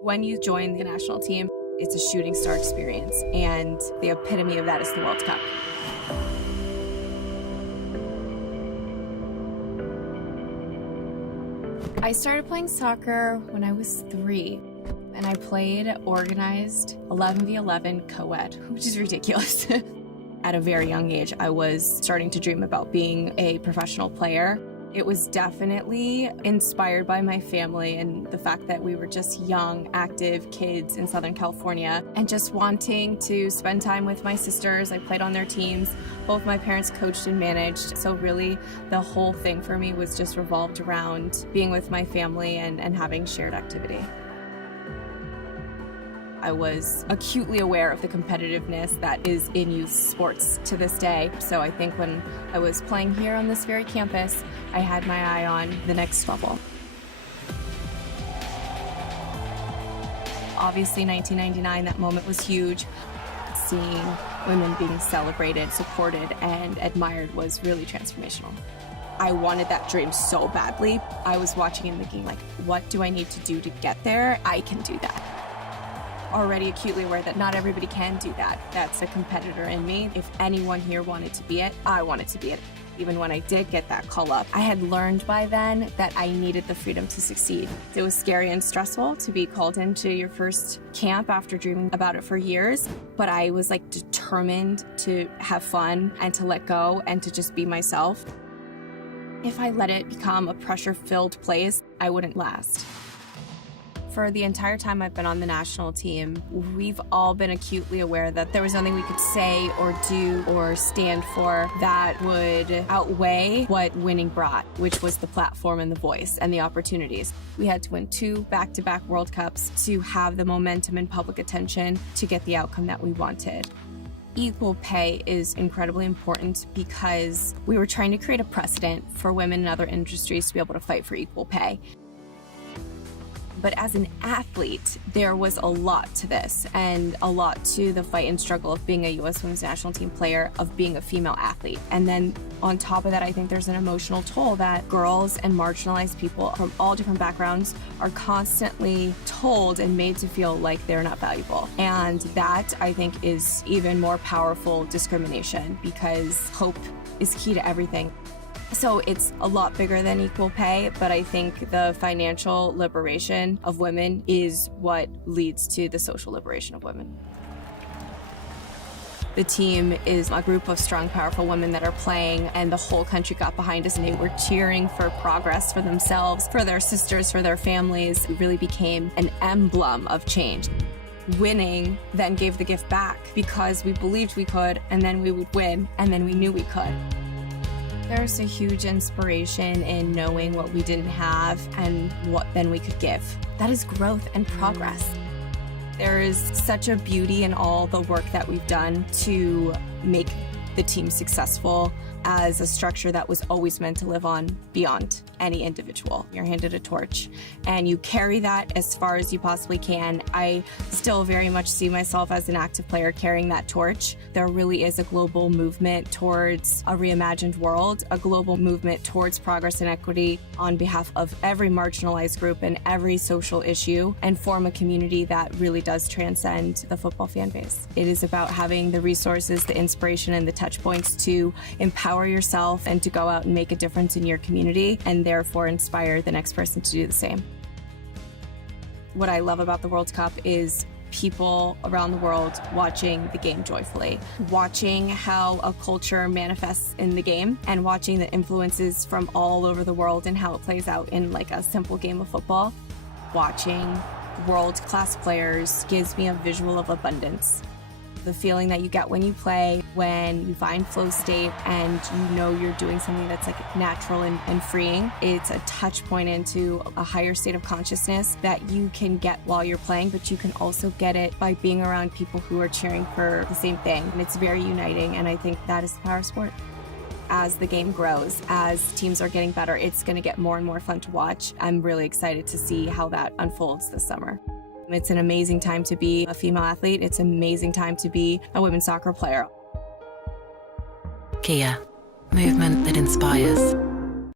When you join the national team, it's a shooting star experience, and the epitome of that is the World Cup. I started playing soccer when I was 3, and I played organized 11v11 co-ed, which is ridiculous. At a very young age, I was starting to dream about being a professional player. It was definitely inspired by my family and the fact that we were just young, active kids in Southern California and just wanting to spend time with my sisters. I played on their teams. Both my parents coached and managed. So really the whole thing for me was just revolved around being with my family and having shared activity. I was acutely aware of the competitiveness that is in youth sports to this day. So I think when I was playing here on this very campus, I had my eye on the next level. Obviously, 1999, that moment was huge. Seeing women being celebrated, supported, and admired was really transformational. I wanted that dream so badly. I was watching and thinking, like, what do I need to do to get there? I can do that. Already acutely aware that not everybody can do that. That's a competitor in me. If anyone here wanted to be it, I wanted to be it. Even when I did get that call up, I had learned by then that I needed the freedom to succeed. It was scary and stressful to be called into your first camp after dreaming about it for years, but I was like determined to have fun and to let go and to just be myself. If I let it become a pressure-filled place, I wouldn't last. For the entire time I've been on the national team, we've all been acutely aware that there was nothing we could say or do or stand for that would outweigh what winning brought, which was the platform and the voice and the opportunities. We had to win 2 back-to-back World Cups to have the momentum and public attention to get the outcome that we wanted. Equal pay is incredibly important because we were trying to create a precedent for women in other industries to be able to fight for equal pay. But as an athlete, there was a lot to this and a lot to the fight and struggle of being a U.S. women's national team player, of being a female athlete. And then on top of that, I think there's an emotional toll that girls and marginalized people from all different backgrounds are constantly told and made to feel like they're not valuable. And that, I think, is even more powerful discrimination because hope is key to everything. So it's a lot bigger than equal pay, but I think the financial liberation of women is what leads to the social liberation of women. The team is a group of strong, powerful women that are playing, and the whole country got behind us and they were cheering for progress for themselves, for their sisters, for their families. It really became an emblem of change. Winning then gave the gift back because we believed we could, and then we would win, and then we knew we could. There's a huge inspiration in knowing what we didn't have and what then we could give. That is growth and progress. There is such a beauty in all the work that we've done to make the team successful as a structure that was always meant to live on beyond any individual. You're handed a torch and you carry that as far as you possibly can. I still very much see myself as an active player carrying that torch. There really is a global movement towards a reimagined world, a global movement towards progress and equity on behalf of every marginalized group and every social issue, and form a community that really does transcend the football fan base. It is about having the resources, the inspiration, and the touch points to empower yourself and to go out and make a difference in your community and therefore inspire the next person to do the same. What I love about the World Cup is people around the world watching the game joyfully, watching how a culture manifests in the game and watching the influences from all over the world and how it plays out in like a simple game of football. Watching world-class players gives me a visual of abundance. The feeling that you get when you play, when you find flow state and you know you're doing something that's like natural and freeing. It's a touch point into a higher state of consciousness that you can get while you're playing, but you can also get it by being around people who are cheering for the same thing. And it's very uniting, and I think that is the power of sport. As the game grows, as teams are getting better, it's going to get more and more fun to watch. I'm really excited to see how that unfolds this summer. It's an amazing time to be a female athlete. It's an amazing time to be a women's soccer player. Kia, movement that inspires.